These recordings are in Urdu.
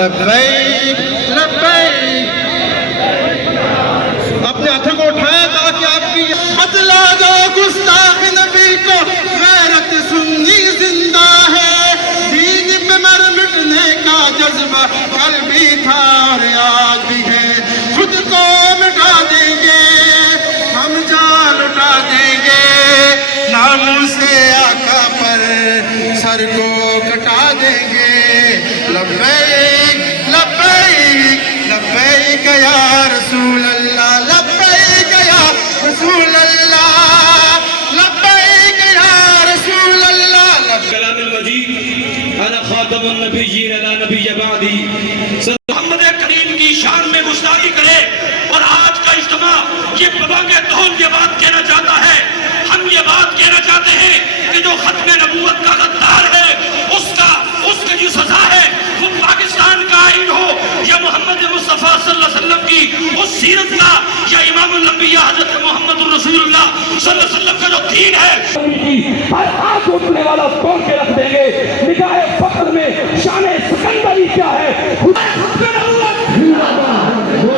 لبیک لبیک. اپنے ہاتھوں کو اٹھائیں تاکہ آپ کی بتلا دو گستاخ نبی کو غیرت سنی زندہ ہے. دین پہ مر مٹنے کا جذبہ کل بھی تھا اور آج بھی ہے. خود کو مٹا دیں گے ہم جان لٹا دیں گے. ناموں سے آقا پر سر کو کٹا دیں گے. لبیک لبیک لبیک یا رسول اللہ. لبیک یا رسول اللہ. لبیک یا رسول اللہ. کلام المجید انا خاتم النبیین لا نبی بعدی. محمد کریم کی شان میں گستاخی کرے اور آج کا اجتماع یہ ببانگ دہل یہ بات کہنا چاہتا ہے. ہم یہ بات کہنا چاہتے ہیں کہ جو ختم نبوت کا غدار ہے اس کی جو سزا ہے وہ پاکستان کا آئین ہو یا محمد مصطفیٰ صلی اللہ علیہ وسلم کی اس سیرت کا یا امام الانبیاء حضرت محمد الرسول اللہ صلی اللہ علیہ وسلم کا جو دین ہے. ہر آنکھ اٹھنے والا توڑ کے رکھ دیں گے. نگاہ فخر میں شان سکندری کیا ہے. بہت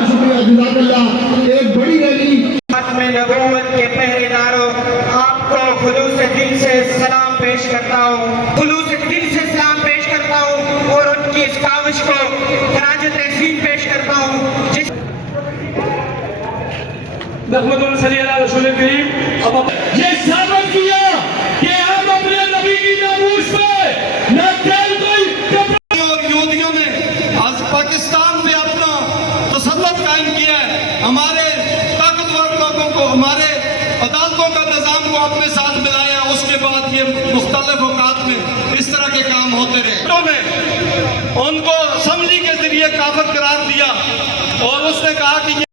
شکریہ جزاک اللہ. ایک بڑی ریلی ختم نبوت کے پہرے داروں آپ کو خلوص دل سے سلام پیش کرتا ہوں. خلوص دل سے سلام پیش کرتا ہوں اور ان کی اس کاوش کو خراج تحسین پیش کرتا ہوں. جس نحمد صلی اللہ علیہ وسلم کریم یہ ثابت کیا کہ ہم اپنے نبی کی ناموس پہ نہ کوئی اور یہودیوں نے آج پاکستان پہ اپنا تسلط قائم کیا ہے. ہمارے طاقتور لوگوں کو ہمارے عدالتوں کا نظام کو اپنے ساتھ ملایا. اس کے بعد یہ مختلف اوقات میں اس طرح کے کام ہوتے رہے. ان کو اسمبلی کے ذریعے کافر قرار دیا اور اس نے کہا کہ